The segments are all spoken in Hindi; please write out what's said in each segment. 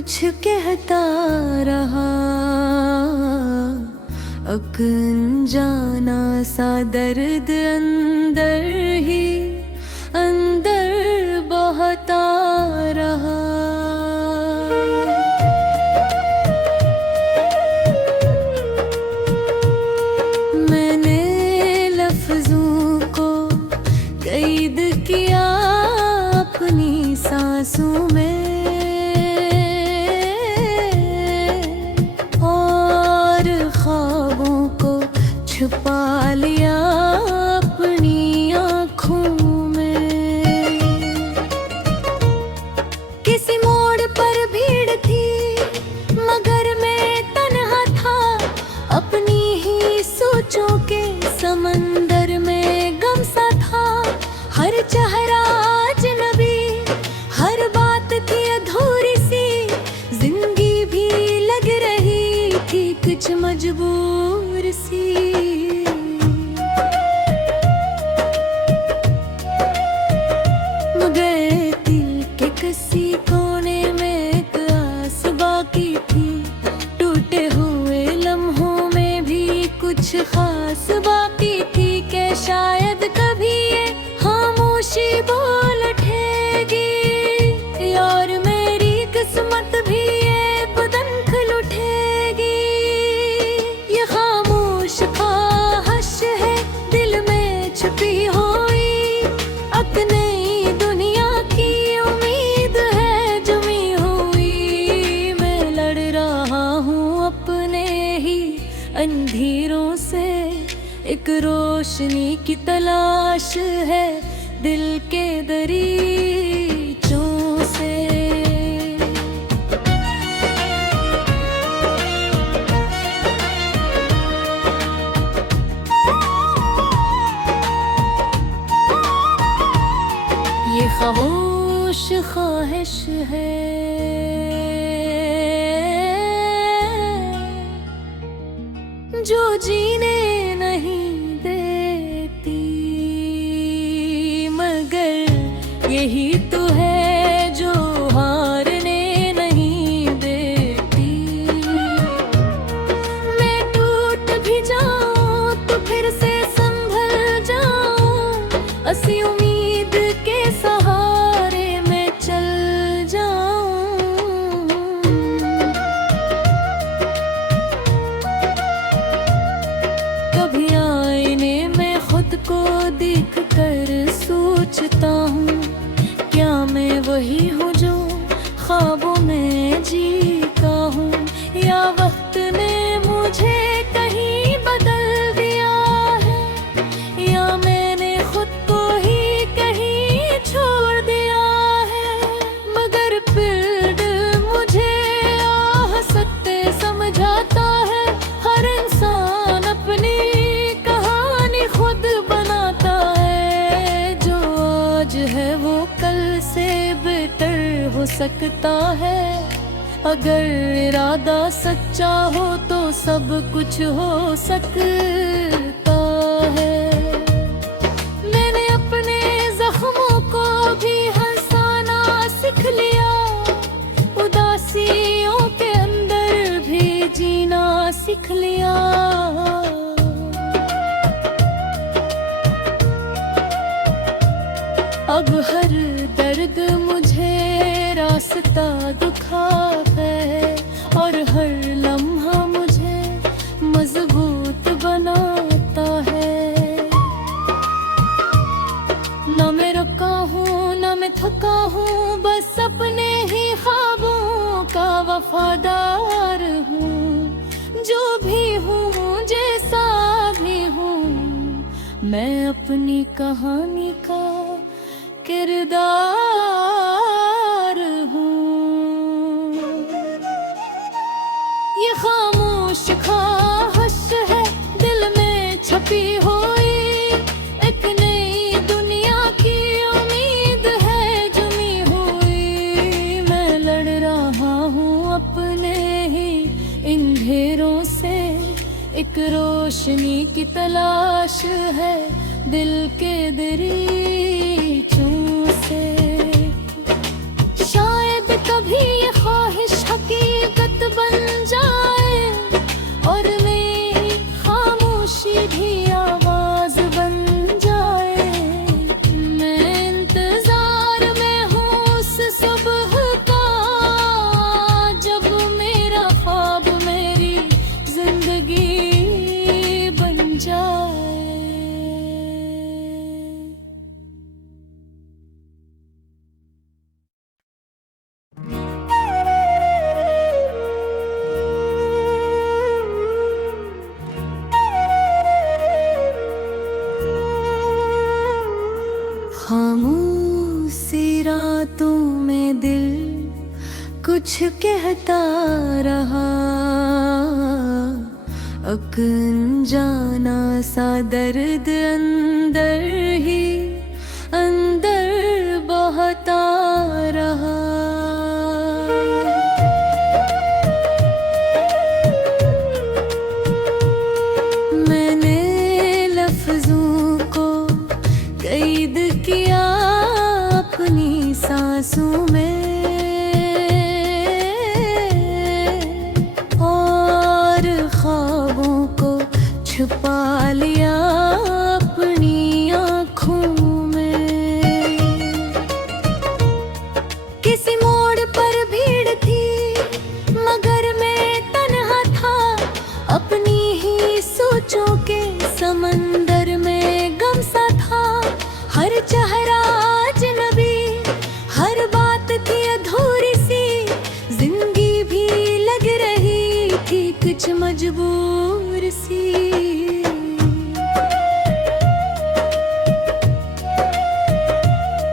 कुछ कहता रहा, अनजाना सा दर्द अंदर ही अंदर बहता रहा। मैंने लफ्जों को कैद किया अपनी सांसों में, छुपा लिया अपनी आँखों में। किसी मोड़ पर भीड़ थी मगर मैं तन्हा था, अपनी ही सोचों के समंदर में गम सा था। हर चेहरा अजनबी, हर बात थी अधूरी सी, जिंदगी भी लग रही थी कुछ मजबूर सी। मगर दिल के किसी कोने में एक आस बाकी थी, टूटे हुए लम्हों में भी कुछ खास बाकी थी। कि शायद कभी ये खामोशी बोल उठेगी, और मेरी किस्मत भी ये बदन खुल उठेगी। ये खामोश ख्वाहिश है दिल में छुपी हुई, अपने अंधेरों से एक रोशनी की तलाश है दिल के दरीचों से। ये खामोश ख्वाहिश है जो जीने नहीं देती, मगर यही तो है जो हारने नहीं देती। मैं टूट भी जाऊं तो फिर से संभल जाऊं, असी उम्मीद के सहारे मैं चल को देख कर सोचता हूँ, क्या मैं वही हूँ जो ख्वाबों में जीता हूँ, या वक्त ने मुझे कहीं बदल दिया है, या मैंने खुद को ही कहीं छोड़ दिया है। मगर फिर दिल मुझे आह सकते समझाता है, हर इंसान अपनी कहानी खुद बनाता है। जो आज है वो कल से बेहतर हो सकता है, अगर इरादा सच्चा हो तो सब कुछ हो सकता है। मैंने अपने जख्मों को भी हंसाना सीख लिया, उदासियों के अंदर भी जीना सीख लिया। अब हर दर्द मुझे रास्ता दिखाता है, और हर लम्हा मुझे मजबूत बनाता है। ना मैं रुका हूँ ना मैं थका हूँ, बस अपने ही ख्वाबों का वफादार हूँ। जो भी हूँ जैसा भी हूँ, मैं अपनी कहानी का किरदार हूँ। ये खामोश ख्वाहिश है दिल में छपी हुई, एक नई दुनिया की उम्मीद है जमी हुई। मैं लड़ रहा हूँ अपने ही इन घेरों से, एक रोशनी की तलाश है दिल के दरीचों से। शायद कभी ये ख्वाहिश जाए और मेरी खामोशी भी आवाज बन जाए। मैं इंतजार में हूँ उस सुबह का जब मेरा ख्वाब मेरी जिंदगी बन जाए। खामोशी रातों में दिल कुछ कहता रहा, अनजाना सा दर्द अंदर ही अंदर बहता रहा। मैंने लफ्जों को कैद किया अपनी सांसों में और ख्वाबों को छुपा लिया अपनी आँखों में। किसी मोड़ पर भीड़ थी मगर मैं तन्हा था, अपनी ही सोचों के समंदर में गम सा था। हर चेहरा अजनबी, हर बात थी अधूरी सी, जिंदगी भी लग रही थी कुछ मजबूर सी।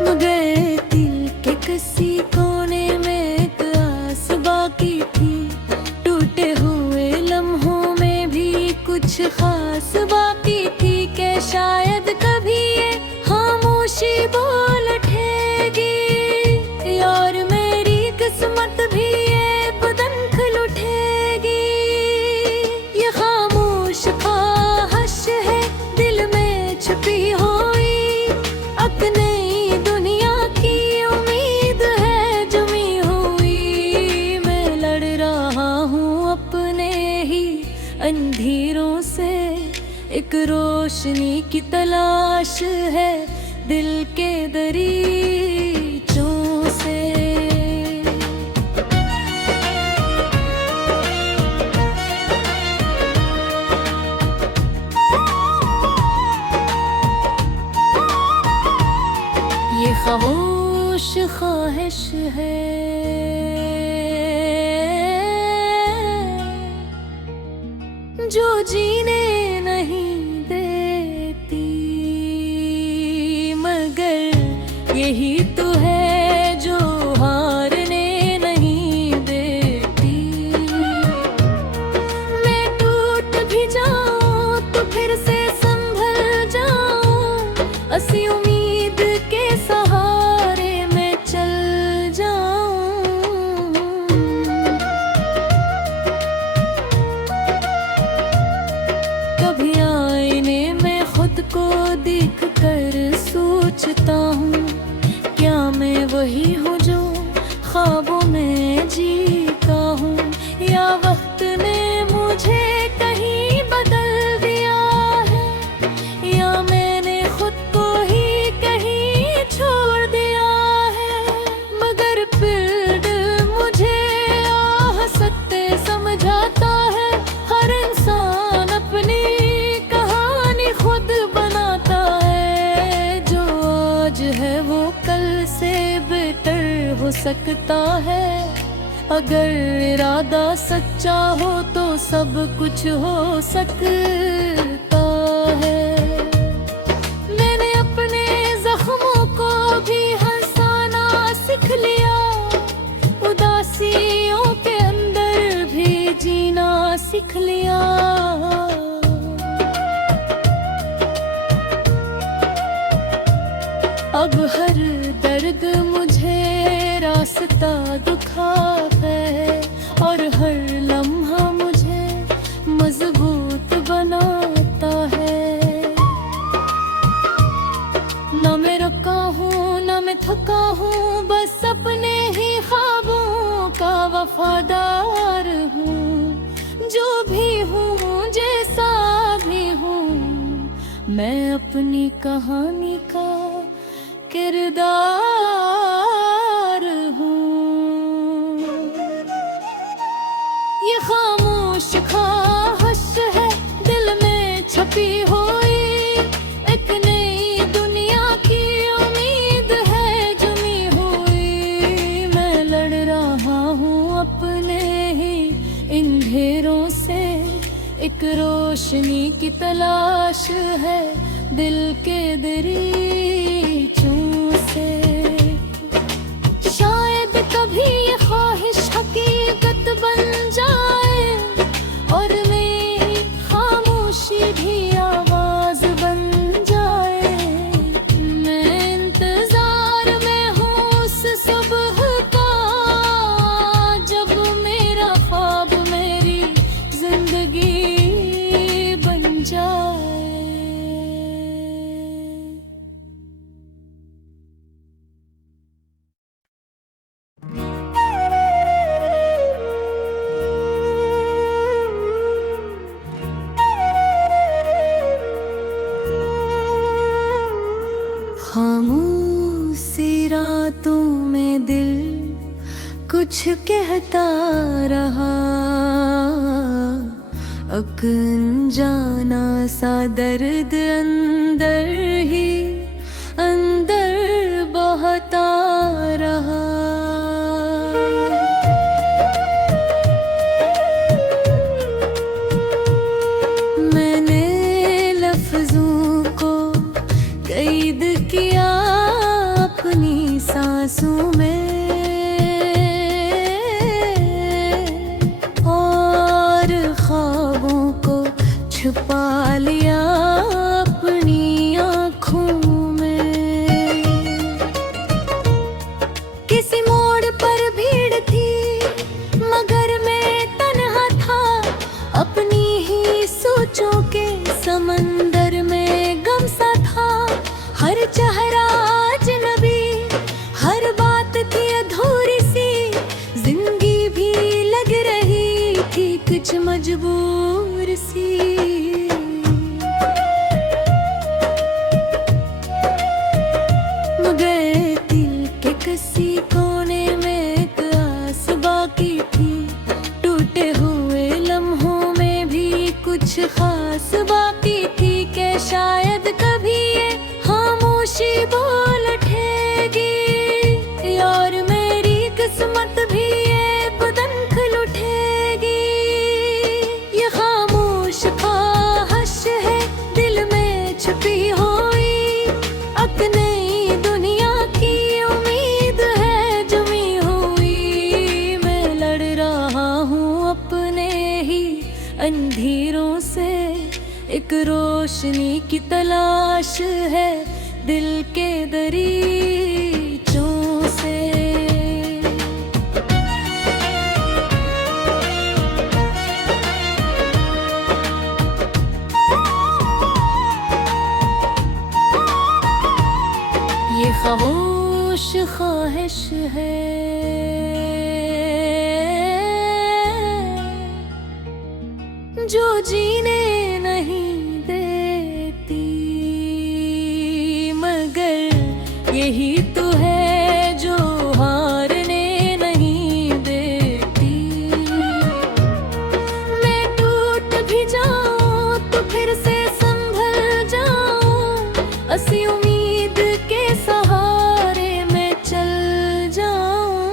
मगर दिल के किसी कोने में एक आस बाकी थी, टूटे हुए लम्हों में भी कुछ खास बाकी थी कि शायद कभी ये खामोशी बोल उठेगी यार मेरी किस्मत भी ये बदंख लुटेगी। ये खामोश ख्वाहिश है दिल में छुपी हुई, एक नई दुनिया की उम्मीद है जमी हुई। मैं लड़ रहा हूँ अपने ही अंधेरों से, एक रोशनी की तलाश है दिल के दरीचों से। ये खामोश ख्वाहिश है जो जीने नहीं देती, मगर यही तो है जो हारने नहीं देती। मैं टूट भी जाऊं तो फिर से संभल जाऊं, असी उम्मीद के सहारे मैं चल जाऊं। कभी आईने में खुद को देख कर सोचता हूँ, क्या मैं वही हूँ जो ख्वाबों में जीता हूँ, या वक्त ने मुझे कहीं बदल दिया है, या मैंने खुद को ही कहीं छोड़ दिया है। मगर फिर दिल मुझे आह सकते समझाता है, हर इंसान अपनी कहानी खुद बनाता है। जो आज है वो कल से बेहतर हो सकता है, अगर इरादा सच्चा हो तो सब कुछ हो सकता है। मैंने अपने जख्मों को भी हंसाना सीख लिया, उदासियों के अंदर भी जीना सीख लिया। अब हर दर्द मुझे रास्ता दिखाता है और हर लम्हा मुझे मजबूत बनाता है। ना मैं रुका हूँ ना मैं थका हूँ, बस अपने ही ख्वाबों का वफादार हूँ। अपनी कहानी का किरदार हूँ। ये खामोश ख्वाहिश है दिल में छपी हुई, एक नई दुनिया की उम्मीद है जमी हुई। मैं लड़ रहा हूँ अपने ही इन घेरों से, एक रोशनी की तलाश है दिल के दरीचों से। शायद कभी ये ख्वाहिश हकीकत बन जाए और मेरी खामोशी भी आवाज बन जाए। मैं इंतजार में हूँ उस सुबह का जब मेरा ख्वाब मेरी जिंदगी बन जाए। खामोशी रातों में दिल कुछ कहता रहा, अनजाना सा दर्द अंदर ही अंदर बहता रहा। मैंने लफ्जों को कैद किया अपनी सांसों में, और ख्वाबों को छुपा लिया अपनी आँखों में। किसी मोड़ पर भीड़ थी मगर मैं तन्हा था, अपनी ही सोचों के समंदर में गम सा था। हर चेहरा अजनबी, हर बात थी अधूरी सी, जिंदगी भी लग रही थी कुछ मजबूर सी। मगर दिल के किसी कोने में एक आस बाकी थी, टूटे हुए लम्हों में भी कुछ खास बाकी थी। कि शायद कभी ये खामोशी बोल उठेगी और मेरी किस्मत भी ये बदन खुल उठेगी। ये खामोश ख्वाहिश है दिल में छुपी हुई, एक नई दुनिया की उम्मीद है जमी हुई। मैं लड़ रहा हूँ अपने ही अंधेरों से, एक रोशनी की तलाश है दिल के दरीचों से। ये खामोश ख्वाहिश है जो जीने नहीं देती, मगर यही तो है जो हारने नहीं देती। मैं टूट भी जाऊं तो फिर से संभल जाऊं, असी उम्मीद के सहारे में चल जाऊं।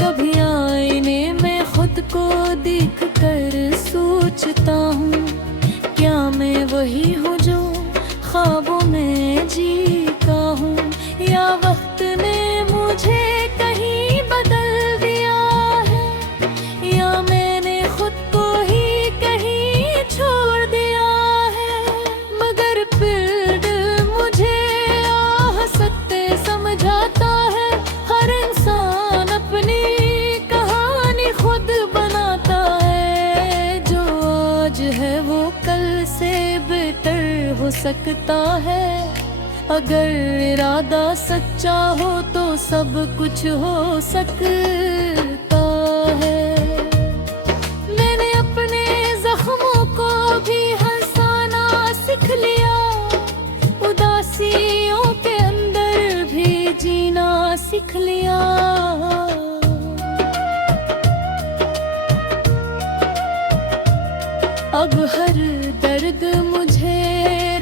कभी आईने में खुद को देख कर सोचता हूँ, क्या मैं वही हूँ जो ख्वाबों में जीता हूँ, या वक्त ने मुझे कहीं बदल दिया है, या मैंने खुद को ही कहीं छोड़ दिया है। मगर फिर दिल मुझे आह सकते समझाता है, हर इंसान अपनी कहानी खुद बनाता है। जो आज है वो कल से बेहतर हो सकता है, अगर इरादा सच्चा हो तो सब कुछ हो सकता है। मैं रख लिया। अब हर दर्द मुझे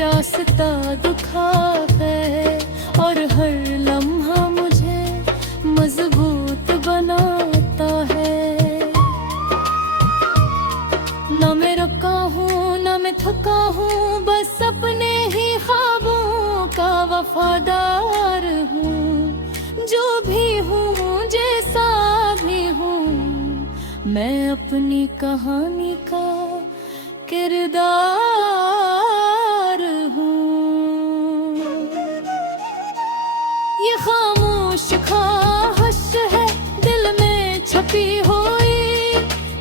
रास्ता दुखा है और हर लम्हा मुझे मजबूत बनाता है। ना मैं रुका हूँ ना मैं थका हूँ, बस अपने ही ख्वाबों का वफादार हूँ। जो भी हूँ जैसा भी हूँ, मैं अपनी कहानी का किरदार हूँ। ये खामोश ख्वाहिश है दिल में छपी हुई,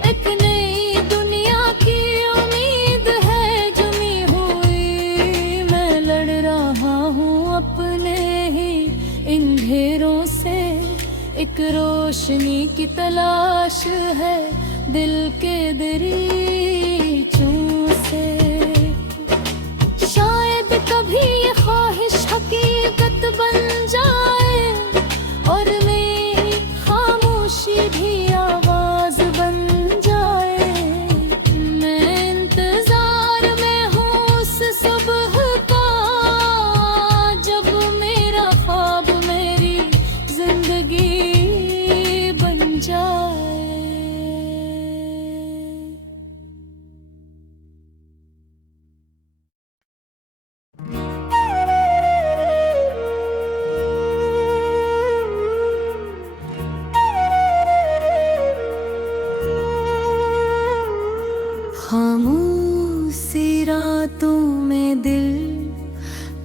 एक नई दुनिया की उम्मीद है जमी हुई। मैं लड़ रहा हूँ अपने ही इन घेरों से, एक रोशनी की तलाश है दिल के दरीचों से। शायद कभी ये ख्वाहिश हकीकत बन जाए और मेरी खामोशी भी आवाज बन जाए। मैं इंतजार में हूँ उस सुबह का, जब मेरा ख्वाब मेरी जिंदगी बन जाए। खामोशी रातों में दिल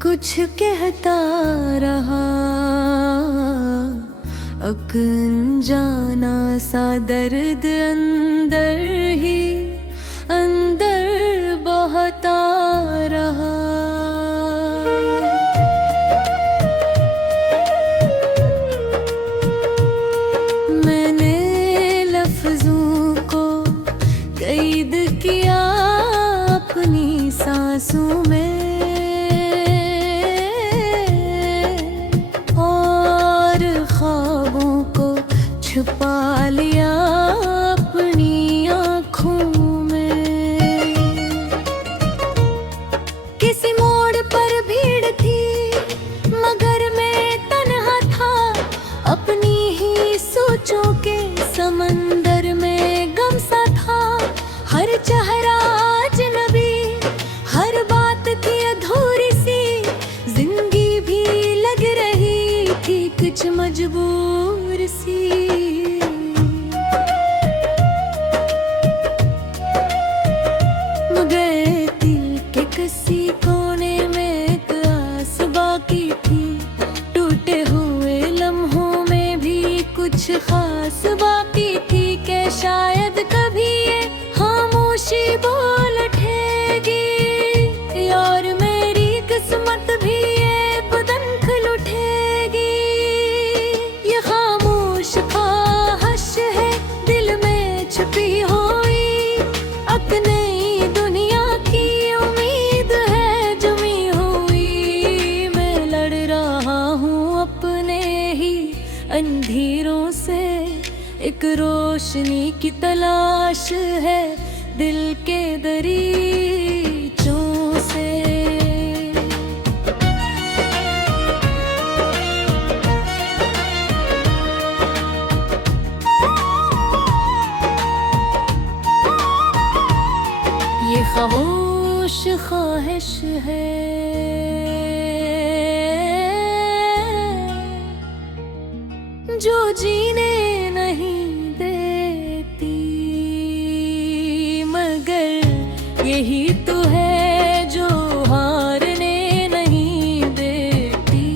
कुछ कहता रहा, अनजाना सा दर्द अंदर ही अंदर बहता रहा। मैंने लफ्जों को कैद किया अपनी सांसों में, और ख्वाबों को छुपा लिया अपनी आँखों में। किसी मोड़ पर भीड़ थी मगर मैं तन्हा था, अपनी ही सोचों के समंदर में गम सा था। हर चेहरा अजनबी, हर बात थी अधूरी सी, जिंदगी भी लग रही थी कुछ मजबूर सी। मगर दिल के किसी कोने में एक आस बाकी थी, टूटे हुए लम्हों में भी कुछ खास बाकी थी। कि शायद कभी ये खामोशी बोल उठेगी, और मेरी किस्मत भी ये बदन खुल उठेगी। ये खामोश ख्वाहिश है दिल में छुपी हुई, एक नई दुनिया की उम्मीद है जमी हुई। मैं लड़ रहा हूँ अपने ही अंधेरों से, एक रोशनी की तलाश है दिल के दरीचों से। ये खामोश ख्वाहिश है जो जीने नहीं देती, मगर यही तो है जो हारने नहीं देती।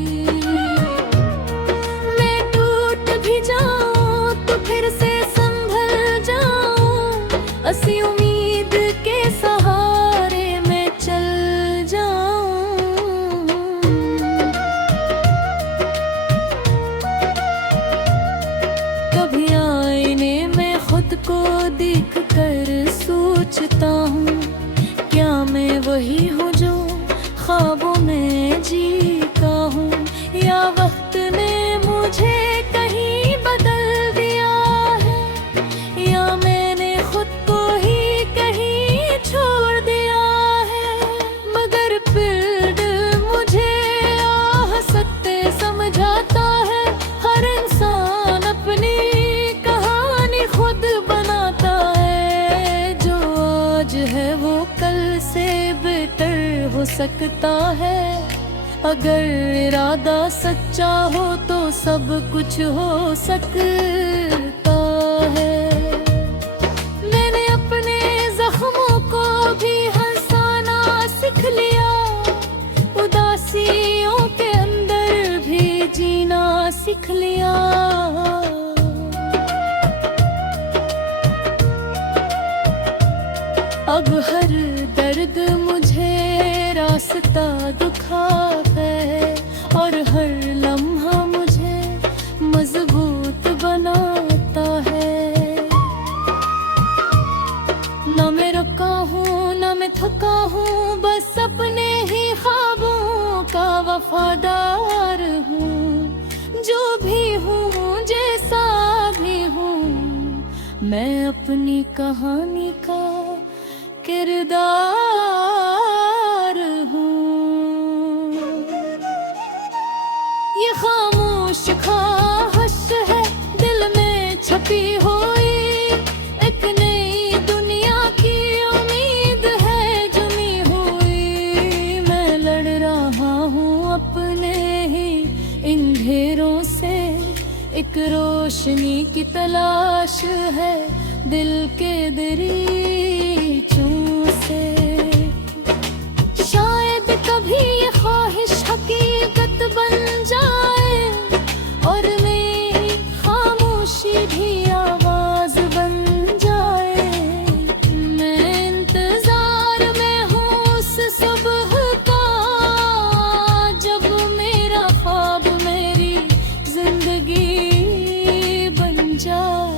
मैं टूट भी जाऊं तो फिर से संभल जाऊं, असी उम्मीद के सहारे में चल जाऊं। सकता है। अगर इरादा सच्चा हो तो सब कुछ हो सकता है। मैंने अपने जख्मों को भी हंसाना सीख लिया, उदासियों के अंदर भी जीना सीख लिया। अब हर दर्द मुझे रास्ता दिखा है, और हर लम्हा मुझे मजबूत बनाता है। न मैं रुका हूँ न मैं थका हूँ, बस अपने ही ख्वाबों का वफादार हूँ। जो भी हूँ जैसा भी हूँ, मैं अपनी कहानी का किरदार हूँ। ये खामोश ख्वाहिश है दिल में छपी हुई, एक नई दुनिया की उम्मीद है जुमी हुई। मैं लड़ रहा हूँ अपने ही इन घेरों से, एक रोशनी की तलाश है दिल के दरीचों से। शायद कभी ये ख्वाहिश हकीकत बन जाए, और मेरी खामोशी भी आवाज बन जाए। मैं इंतजार में हूँ उस सुबह का, जब मेरा ख्वाब मेरी जिंदगी बन जाए।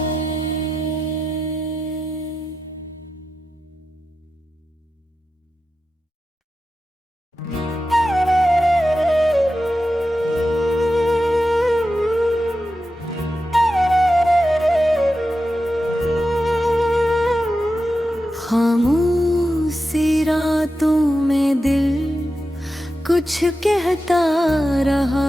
खामोशी रातों में दिल कुछ कहता रहा।